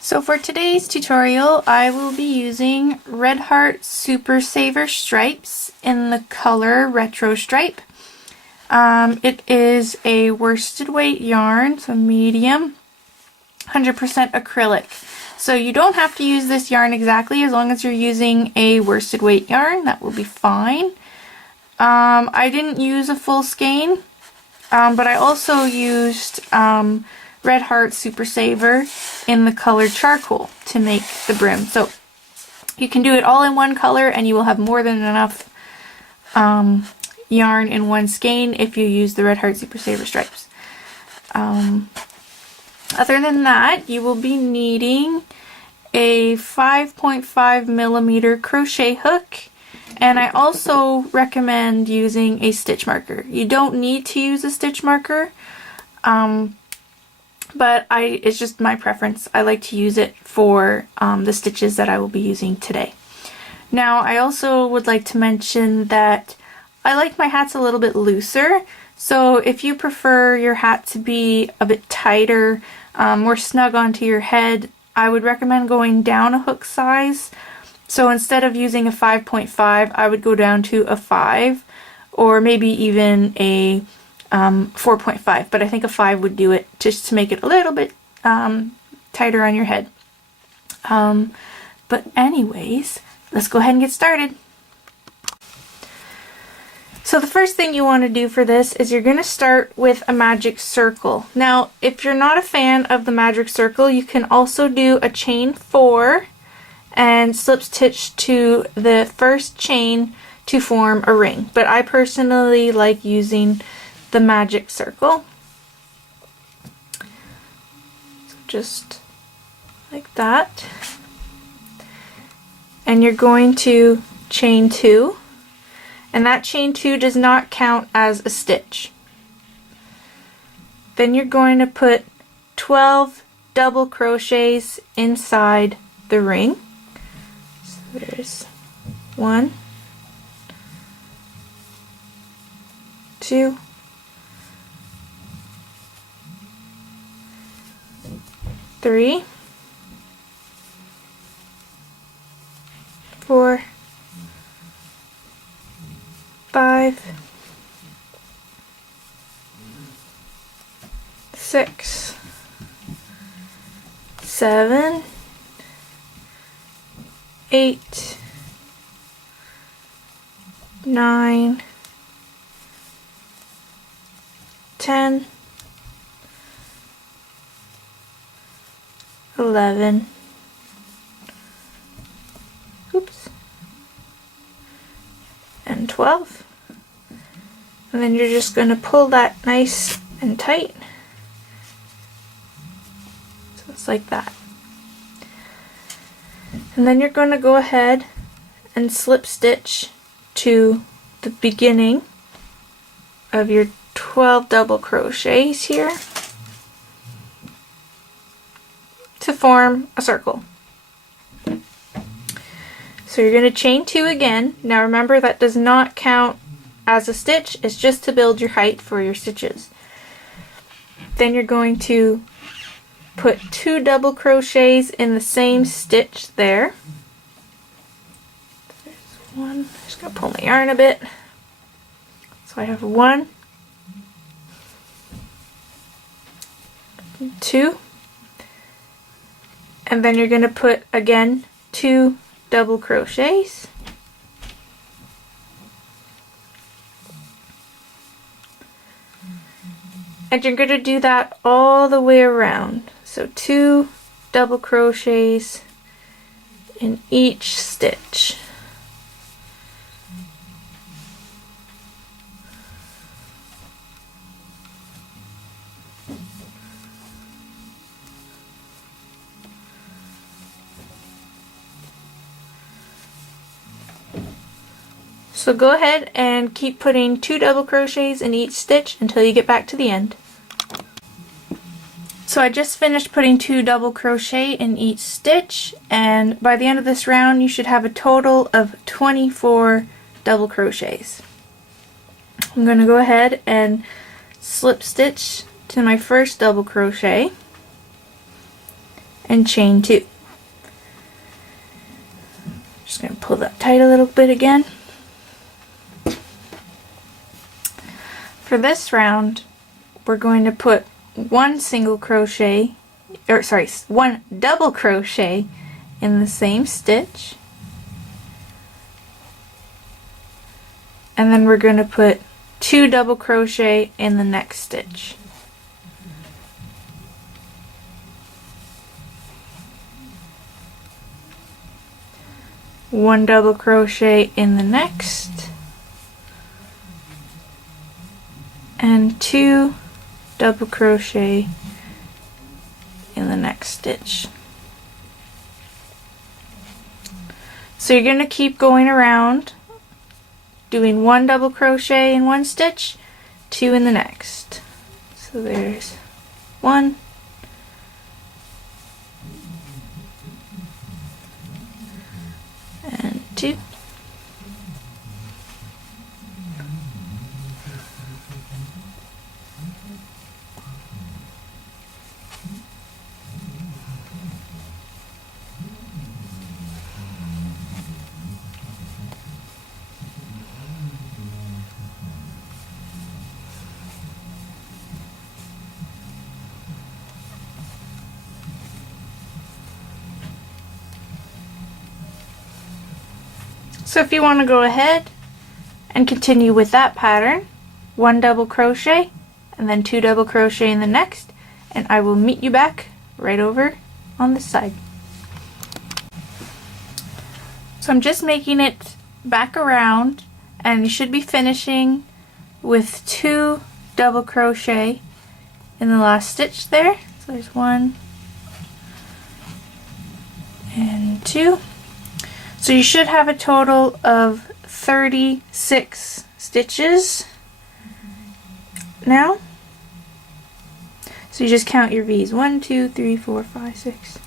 So for today's tutorial, I will be using Red Heart Super Saver stripes in the color Retro Stripe. It is a worsted weight yarn, so medium, 100% acrylic. So you don't have to use this yarn exactly, as long as you're using a worsted weight yarn, that will be fine. I didn't use a full skein, but I also used Red Heart Super Saver in the colored charcoal to make the brim. So you can do it all in one color and you will have more than enough yarn in one skein if you use the Red Heart Super Saver stripes. Other than that, you will be needing a 5.5mm crochet hook, and I also recommend using a stitch marker. You don't need to use a stitch marker, but it's just my preference. I like to use it for the stitches that I will be using today. Now, I also would like to mention that I like my hats a little bit looser, so if you prefer your hat to be a bit tighter, more snug onto your head, I would recommend going down a hook size. So instead of using a 5.5, I would go down to a 5, or maybe even a 4.5, but I think a 5 would do it, just to make it a little bit tighter on your head. But anyways, let's go ahead and get started. So the first thing you want to do for this is you're going to start with a magic circle. Now, if you're not a fan of the magic circle, you can also do a chain 4 and slip stitch to the first chain to form a ring. But I personally like using the magic circle. So just like that. And you're going to chain 2. And that chain 2 does not count as a stitch. Then you're going to put 12 double crochets inside the ring. So there's 1, 2, 3, 4, 5, 6, 7, 8, 9, 10, 11, and 12. And then you're just going to pull that nice and tight. So it's like that. And then you're going to go ahead and slip stitch to the beginning of your 12 double crochets here to form a circle. So you're going to chain 2 again. Now remember, that does not count as a stitch, it's just to build your height for your stitches. Then you're going to put 2 double crochets in the same stitch there. There's 1. I'm just going to pull my yarn a bit. So I have 1, 2, and then you're going to put again 2 double crochets. And you're going to do that all the way around. So 2 double crochets in each stitch. So go ahead and keep putting 2 double crochets in each stitch until you get back to the end. So I just finished putting 2 double crochet in each stitch, and by the end of this round you should have a total of 24 double crochets. I'm going to go ahead and slip stitch to my first double crochet, and chain 2. Just going to pull that tight a little bit again. For this round, we're going to put one double crochet in the same stitch, and then we're going to put 2 double crochet in the next stitch. One double crochet in the next, and 2 double crochet in the next stitch. So you're going to keep going around doing 1 double crochet in one stitch, 2 in the next. So there's 1, and 2, so if you want to go ahead and continue with that pattern, 1 double crochet and then 2 double crochet in the next, and I will meet you back right over on this side. So I'm just making it back around, and you should be finishing with 2 double crochet in the last stitch there. So there's 1 and 2. So you should have a total of 36 stitches now. So you just count your V's. 1, 2, 3, 4, 5, 6, 8,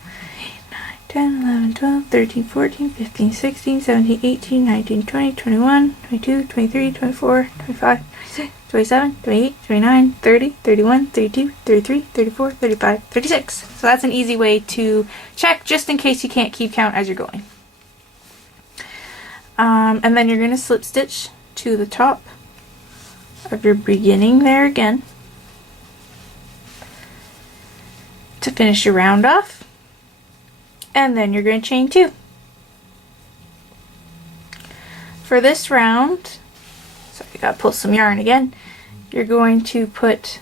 9, 10, 11, 12, 13, 14, 15, 16, 17, 18, 19, 20, 21, 22, 23, 24, 25, 26, 27, 28, 29, 30, 31, 32, 33, 34, 35, 36. So that's an easy way to check, just in case you can't keep count as you're going. And then you're going to slip stitch to the top of your beginning there again to finish your round off, and then you're going to chain 2. For this round, so you got to pull some yarn again, you're going to put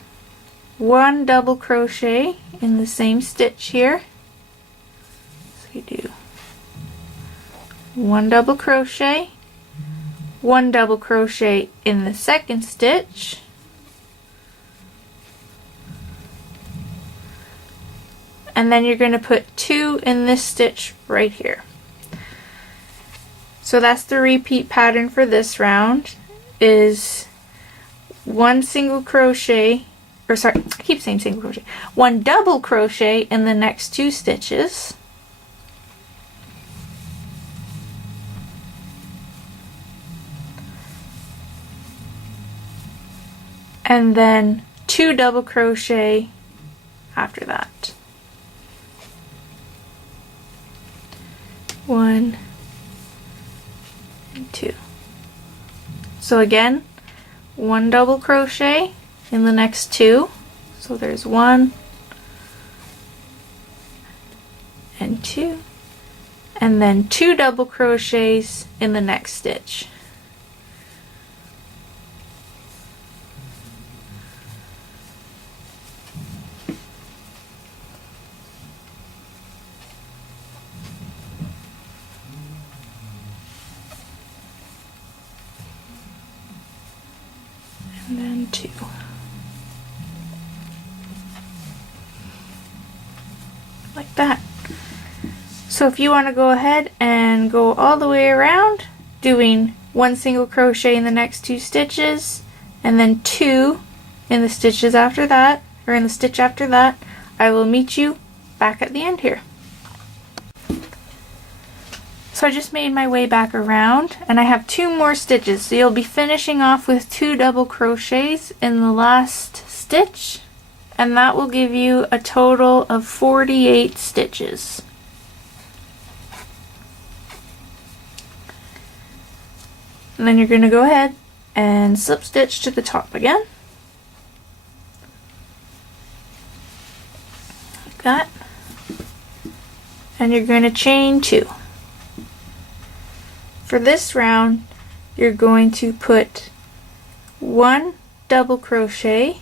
1 double crochet in the same stitch here. So you do 1 double crochet, 1 double crochet in the second stitch, and then you're going to put 2 in this stitch right here. So that's the repeat pattern for this round, is 1 single crochet, or sorry, I keep saying single crochet, 1 double crochet in the next 2 stitches, and then 2 double crochet after that. 1 and 2. So again, 1 double crochet in the next 2. So there's 1 and 2, and then 2 double crochets in the next stitch. And then 2. Like that. So if you want to go ahead and go all the way around, doing 1 single crochet in the next 2 stitches, and then 2 in the stitches after that, or in the stitch after that, I will meet you back at the end here. So I just made my way back around, and I have 2 more stitches, so you'll be finishing off with 2 double crochets in the last stitch, and that will give you a total of 48 stitches. And then you're going to go ahead and slip stitch to the top again, like that, and you're going to chain 2. For this round, you're going to put 1 double crochet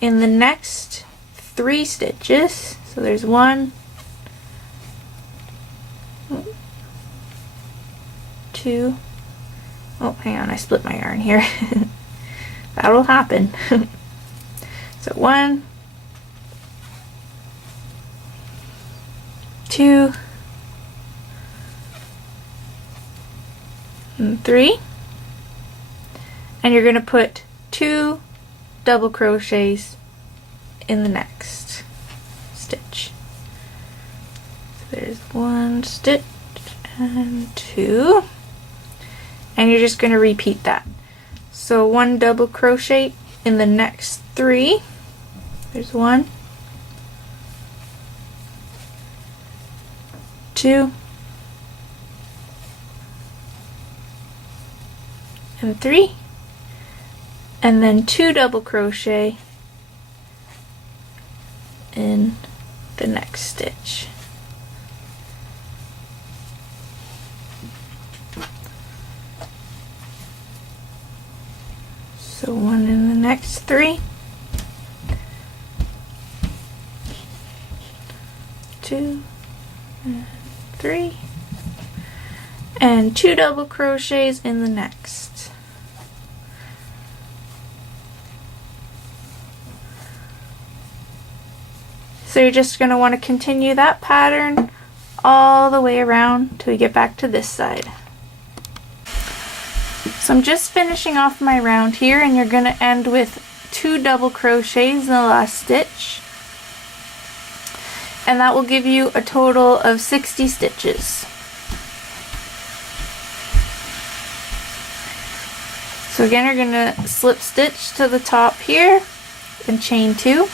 in the next 3 stitches. So there's 1, 2, oh hang on, I split my yarn here. That'll happen. So 1, 2, and 3, and you're going to put 2 double crochets in the next stitch. So there's 1 stitch and 2, and you're just going to repeat that. So 1 double crochet in the next 3. There's 1, 2, and 3, and then 2 double crochet in the next stitch. So 1 in the next 3, 2, and 3, and 2 double crochets in the next. So you're just going to want to continue that pattern all the way around till you get back to this side. So I'm just finishing off my round here, and you're going to end with 2 double crochets in the last stitch, and that will give you a total of 60 stitches. So again, you're going to slip stitch to the top here and chain 2.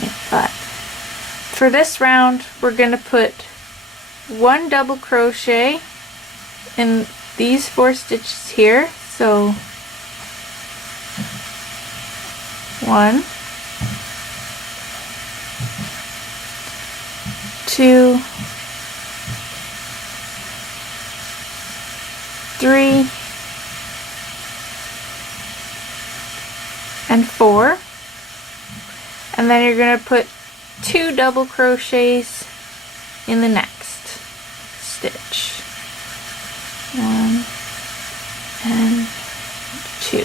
Like that. For this round, we're going to put 1 double crochet in these 4 stitches here. So 1, 2, 3, and 4, and then you're going to put 2 double crochets in the next stitch. 1 and 2.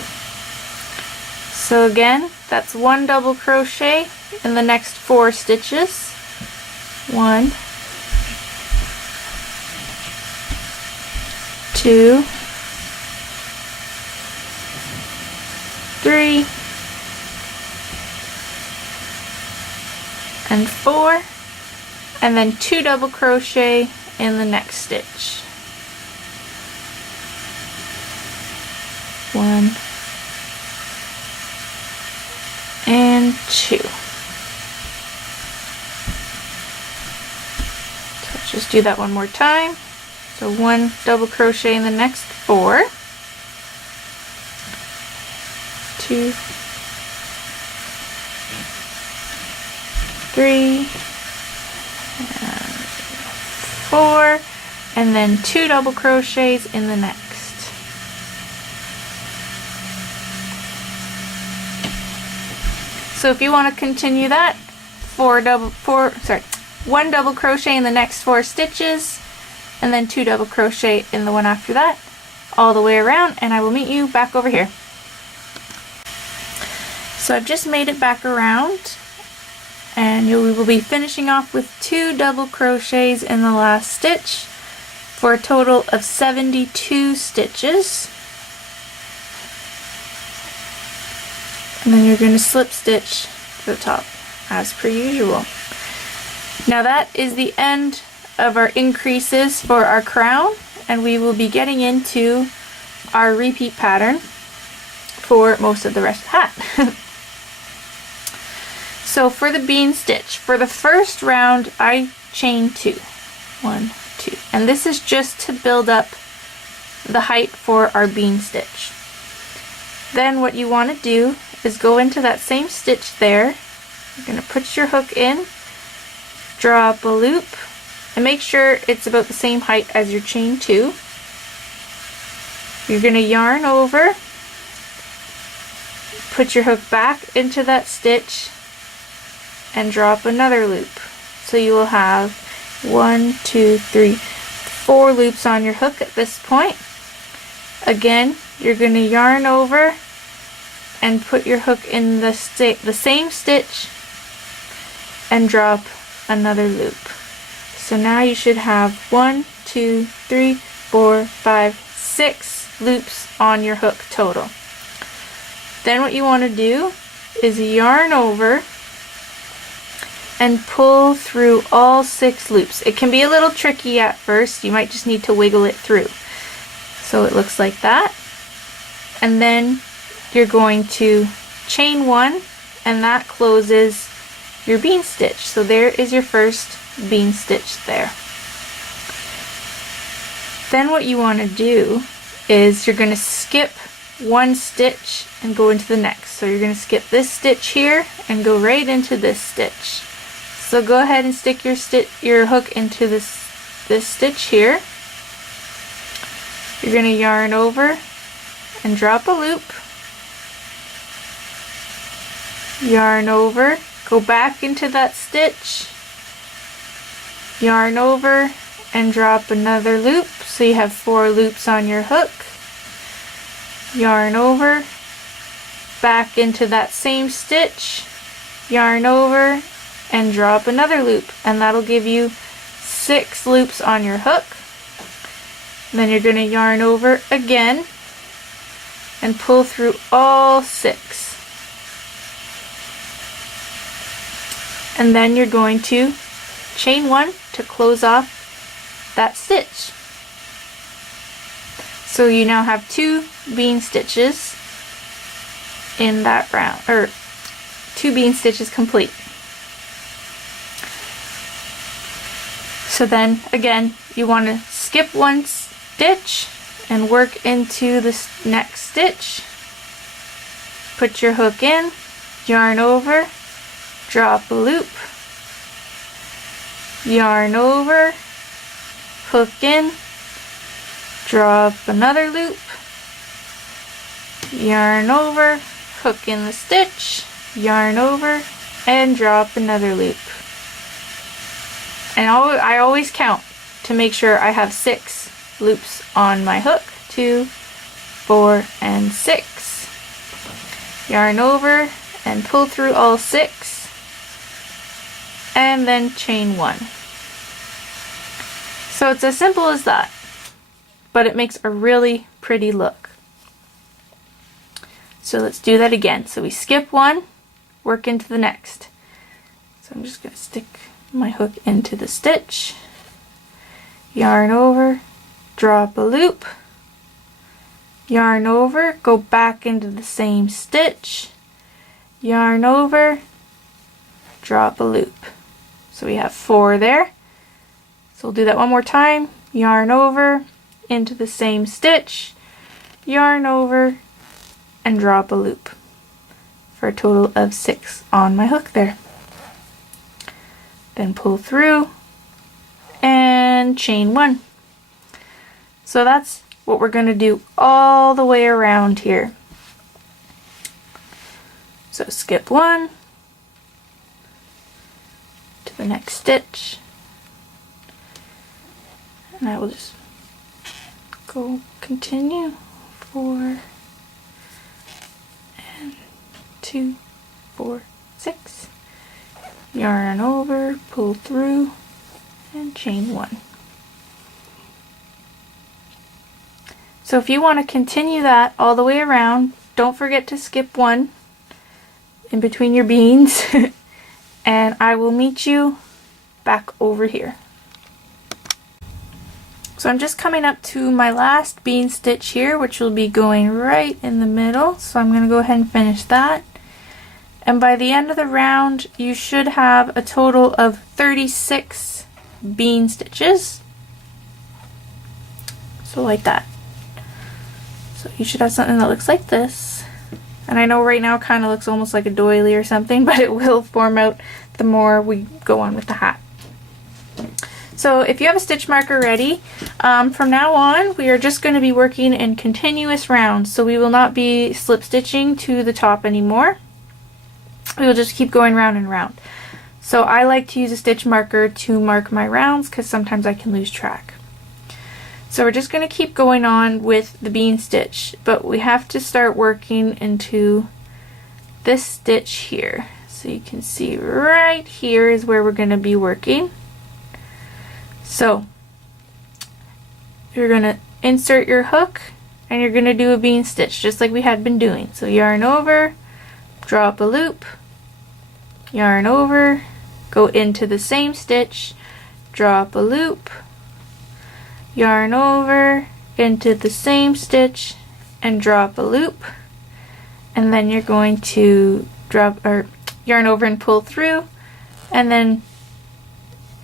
So again, that's 1 double crochet in the next 4 stitches. 1, 2, 3, and 4, and then 2 double crochet in the next stitch. 1 and 2. So let's just do that one more time. So 1 double crochet in the next 4, 2, 3, and 4, and then 2 double crochets in the next. So if you want to continue that, 1 double crochet in the next 4 stitches, and then 2 double crochet in the one after that, all the way around, and I will meet you back over here. So I've just made it back around, and we will be finishing off with 2 double crochets in the last stitch for a total of 72 stitches. And then you're going to slip stitch to the top as per usual. Now that is the end of our increases for our crown, and we will be getting into our repeat pattern for most of the rest of the hat. So for the bean stitch, for the first round I chain 2. 1, 2. And this is just to build up the height for our bean stitch. Then what you want to do is go into that same stitch there. You're going to put your hook in, draw up a loop, and make sure it's about the same height as your chain 2. You're going to yarn over, put your hook back into that stitch, and draw up another loop. So you will have 1, 2, 3, 4 loops on your hook at this point. Again, you're going to yarn over and put your hook in the same stitch and drop another loop. So now you should have 1, 2, 3, 4, 5, 6 loops on your hook total. Then what you want to do is yarn over and pull through all 6 loops. It can be a little tricky at first. You might just need to wiggle it through. So it looks like that. And then you're going to chain 1, and that closes your bean stitch. So there is your first bean stitch there. Then what you want to do is you're going to skip 1 stitch and go into the next. So you're going to skip this stitch here and go right into this stitch. So go ahead and stick your hook into this stitch here. You're going to yarn over and drop a loop. Yarn over, go back into that stitch. Yarn over and drop another loop. So you have 4 loops on your hook. Yarn over, back into that same stitch. Yarn over and drop another loop, and that'll give you 6 loops on your hook. Then you're going to yarn over again and pull through all 6. And then you're going to chain 1 to close off that stitch. So you now have 2 bean stitches in that round, or 2 bean stitches complete. So then again, you want to skip 1 stitch and work into this next stitch. Put your hook in, yarn over, drop a loop, yarn over, hook in, drop another loop, yarn over, hook in the stitch, yarn over, and drop another loop. And I always count to make sure I have 6 loops on my hook. 2, 4, and 6. Yarn over and pull through all 6, and then chain 1. So it's as simple as that, but it makes a really pretty look. So let's do that again. So we skip 1, work into the next. So I'm just going to stick my hook into the stitch, yarn over, drop a loop, yarn over, go back into the same stitch, yarn over, drop a loop. So we have 4 there. So we'll do that one more time. Yarn over, into the same stitch, yarn over, and drop a loop for a total of 6 on my hook there. Then pull through and chain 1. So that's what we're going to do all the way around here. So skip 1 to the next stitch, and I will just go continue 4 and 2, 4, 6. Yarn over, pull through, and chain 1. So if you want to continue that all the way around, don't forget to skip 1 in between your beans, and I will meet you back over here. So I'm just coming up to my last bean stitch here, which will be going right in the middle. So I'm going to go ahead and finish that. And by the end of the round, you should have a total of 36 bean stitches. So like that. So you should have something that looks like this. And I know right now it kind of looks almost like a doily or something, but it will form out the more we go on with the hat. So if you have a stitch marker ready, from now on we are just going to be working in continuous rounds. So we will not be slip stitching to the top anymore. We will just keep going round and round. So I like to use a stitch marker to mark my rounds because sometimes I can lose track. So we're just going to keep going on with the bean stitch, but we have to start working into this stitch here. So you can see right here is where we're going to be working. So you're going to insert your hook and you're going to do a bean stitch just like we had been doing. So yarn over, draw up a loop, yarn over, go into the same stitch, draw up a loop, yarn over, into the same stitch, and draw up a loop, and then you're going to yarn over and pull through, and then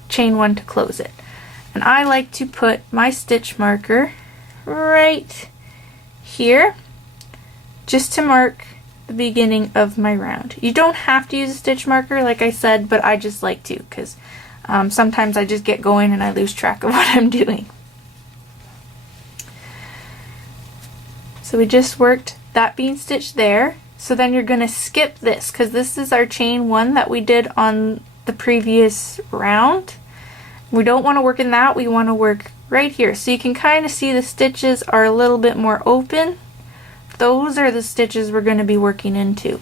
chain one to close it. And I like to put my stitch marker right here just to mark the beginning of my round. You don't have to use a stitch marker like I said, but I just like to because sometimes I just get going and I lose track of what I'm doing. So we just worked that bean stitch there. So then you're going to skip this because this is our chain one that we did on the previous round. We don't want to work in that, we want to work right here. So you can kind of see the stitches are a little bit more open. Those are the stitches we're going to be working into.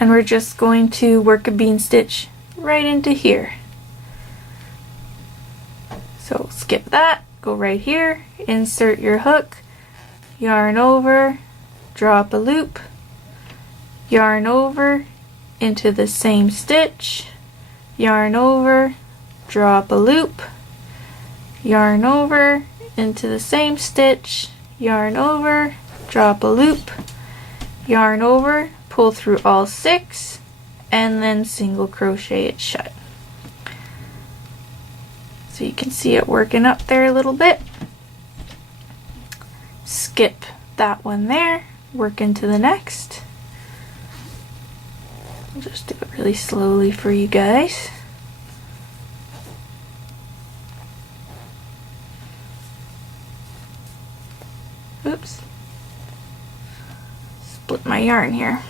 And we're just going to work a bean stitch right into here. So skip that, go right here, insert your hook, yarn over, draw up a loop, yarn over into the same stitch, yarn over, draw up a loop, yarn over into the same stitch, yarn over, draw up a loop, yarn over, pull through all 6, and then single crochet it shut. So you can see it working up there a little bit. Skip that one there, work into the next. I'll just do it really slowly for you guys. Oops. Split my yarn here.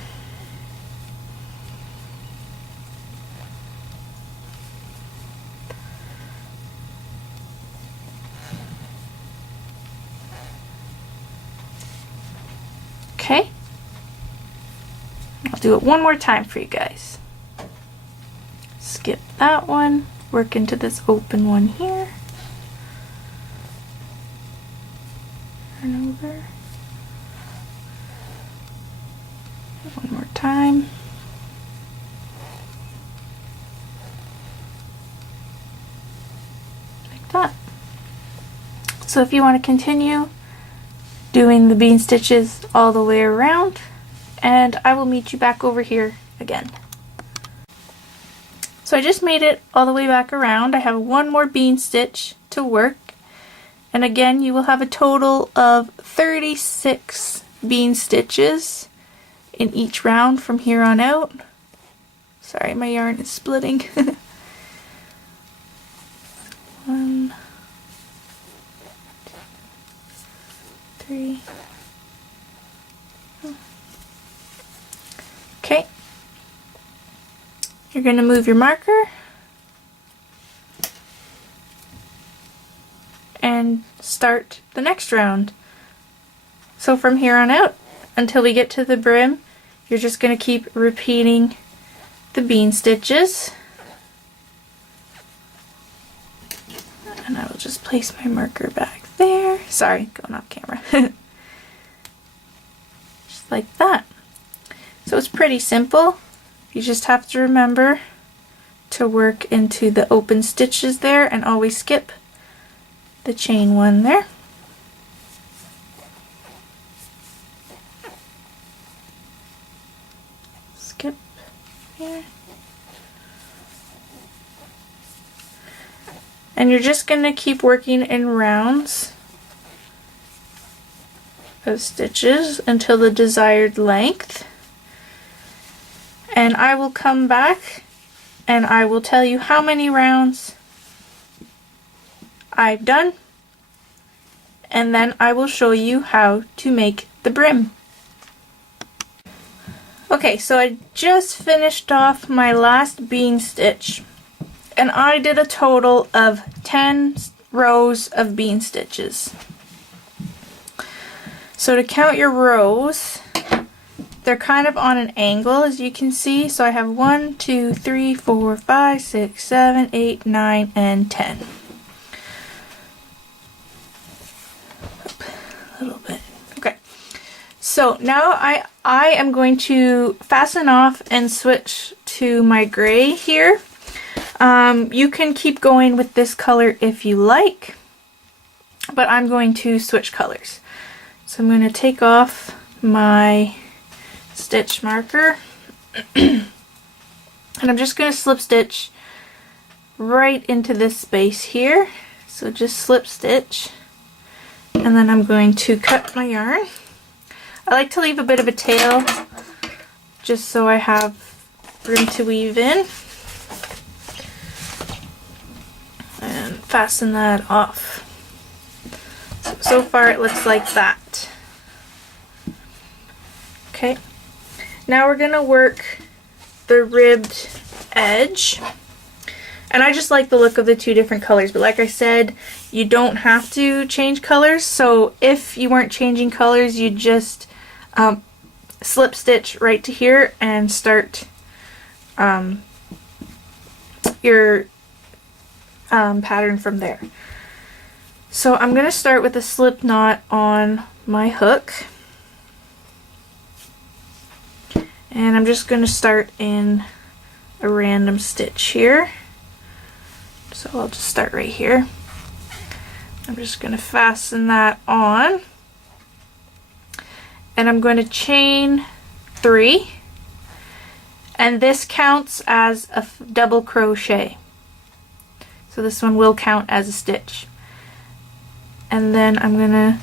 Okay. I'll do it one more time for you guys. Skip that one, work into this open one here. Turn over. One more time. Like that. So if you want to continue doing the bean stitches all the way around, and I will meet you back over here again. So I just made it all the way back around. I have one more bean stitch to work, and again you will have a total of 36 bean stitches in each round from here on out. Sorry, my yarn is splitting. 1, 2, 3. Okay. You're going to move your marker and start the next round. So from here on out until we get to the brim, you're just going to keep repeating the bean stitches. And I will just place my marker back there. Sorry, going off camera. Just like that. So it's pretty simple. You just have to remember to work into the open stitches there and always skip the chain one there. Skip here. And you're just going to keep working in rounds of stitches until the desired length. And I will come back and I will tell you how many rounds I've done, and then I will show you how to make the brim. Okay, so I just finished off my last bean stitch, and I did a total of 10 rows of bean stitches. So to count your rows, they're kind of on an angle, as you can see. So I have 1, 2, 3, 4, 5, 6, 7, 8, 9, and 10. A little bit. Okay. So now I am going to fasten off and switch to my gray here. You can keep going with this color if you like, but I'm going to switch colors. So I'm going to take off my stitch marker and I'm just going to slip stitch right into this space here. So just slip stitch, and then I'm going to cut my yarn. I like to leave a bit of a tail just so I have room to weave in, and fasten that off. So far it looks like that. Okay. Now we're going to work the ribbed edge, and I just like the look of the two different colors, but like I said, you don't have to change colors. So if you weren't changing colors, you just slip stitch right to here and start your pattern from there. So I'm going to start with a slip knot on my hook. And I'm just going to start in a random stitch here. So I'll just start right here. I'm just going to fasten that on. And I'm going to chain 3. And this counts as a double crochet. So this one will count as a stitch. And then I'm going to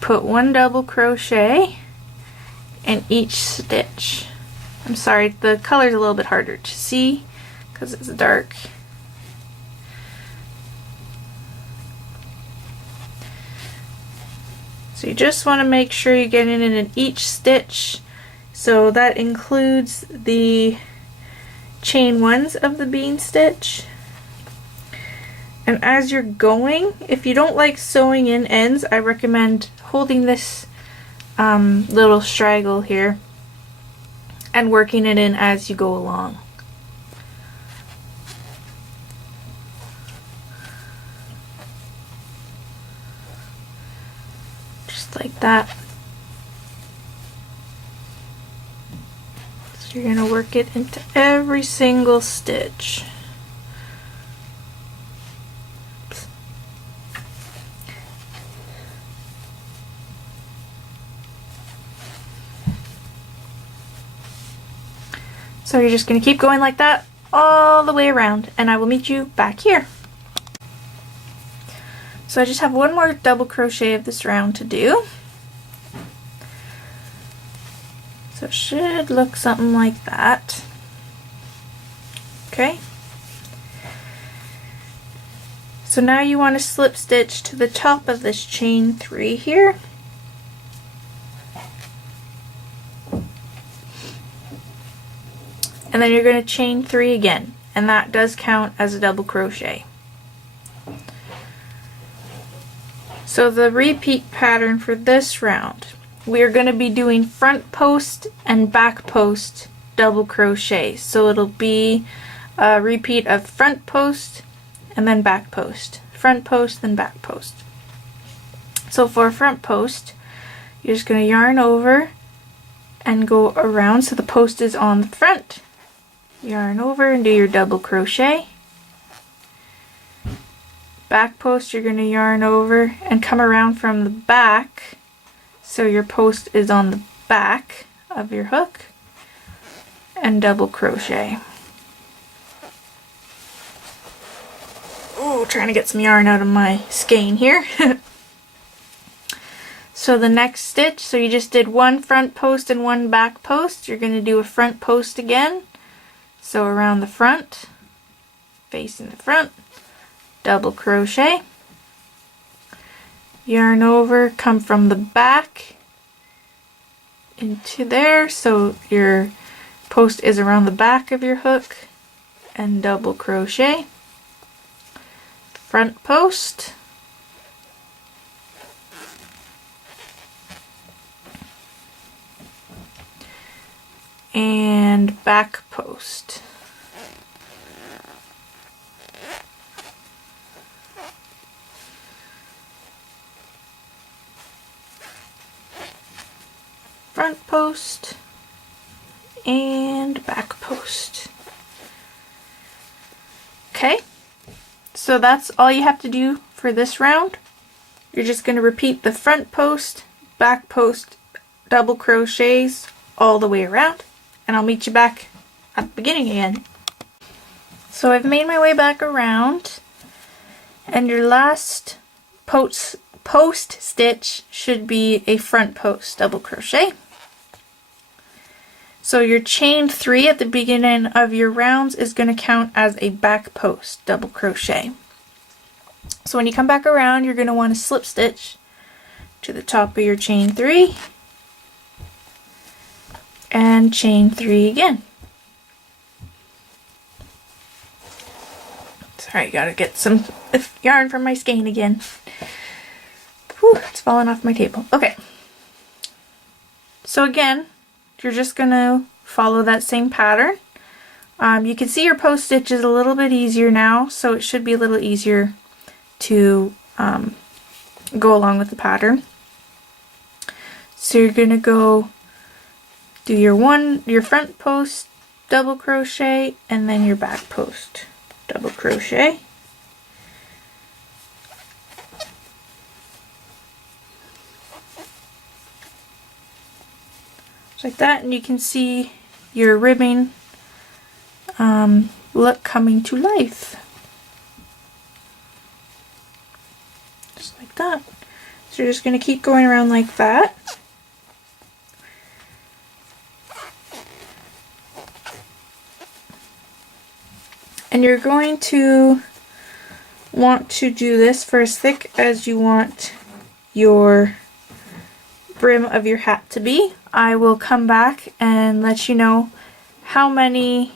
put 1 double crochet in each stitch. I'm sorry, the color's a little bit harder to see because it's dark. So you just want to make sure you get it in each stitch. So that includes the chain ones of the bean stitch. And as you're going, if you don't like sewing in ends, I recommend holding this little straggle here and working it in as you go along. Just like that. So you're going to work it into every single stitch. So you're just going to keep going like that all the way around, and I will meet you back here. So I just have 1 more double crochet of this round to do. So it should look something like that. Okay. So now you want to slip stitch to the top of this chain 3 here. And then you're going to chain 3 again, and that does count as a double crochet. So the repeat pattern for this round, we are going to be doing front post and back post double crochet. So it'll be a repeat of front post and then back post, front post, then back post. So for front post, you're just going to yarn over and go around so the post is on the front. Yarn over and do your double crochet, back post you're going to yarn over and come around from the back so your post is on the back of your hook, and double crochet. Oh, trying to get some yarn out of my skein here. So the next stitch, so you just did one front post and one back post, you're going to do a front post again. So around the front, facing the front, double crochet, yarn over, come from the back into there, so your post is around the back of your hook, and double crochet, front post, and back post. Front post and back post. Okay, so that's all you have to do for this round. You're just going to repeat the front post, back post, double crochets all the way around, and I'll meet you back at the beginning again. So I've made my way back around, and your last post stitch should be a front post double crochet. So your chain 3 at the beginning of your rounds is going to count as a back post double crochet. So when you come back around, you're going to want to slip stitch to the top of your chain 3 and chain 3 again. Sorry, gotta get some yarn from my skein again. Whew, it's falling off my table. Okay. So again, you're just gonna follow that same pattern. You can see your post stitch is a little bit easier now, so it should be a little easier to go along with the pattern. So you're gonna go do your front post double crochet, and then your back post double crochet. Like that, and you can see your ribbing look coming to life. Just like that. So you're just going to keep going around like that. And you're going to want to do this for as thick as you want your brim of your hat to be. I will come back and let you know how many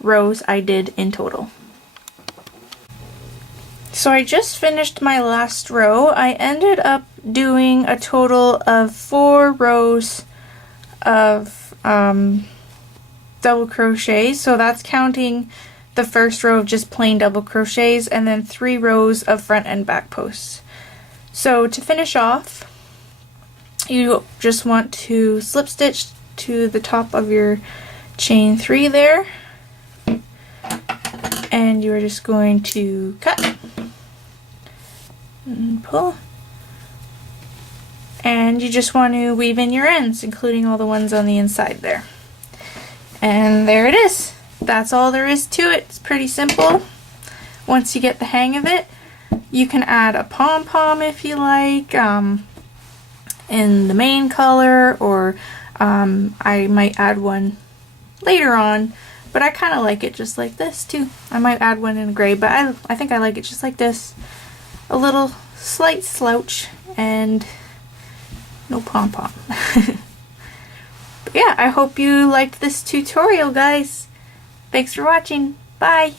rows I did in total. So I just finished my last row. I ended up doing a total of 4 rows of double crochets. So that's counting the first row of just plain double crochets, and then 3 rows of front and back posts. So to finish off, you just want to slip stitch to the top of your chain 3 there, and you're just going to cut and pull, and you just want to weave in your ends, including all the ones on the inside there. And there it is. That's all there is to it. It's pretty simple. Once you get the hang of it, you can add a pom-pom if you like, in the main color, or I might add one later on, but I kind of like it just like this too. I might add one in gray, but I think I like it just like this. A little slight slouch and no pom-pom. But yeah, I hope you liked this tutorial, guys. Thanks for watching. Bye!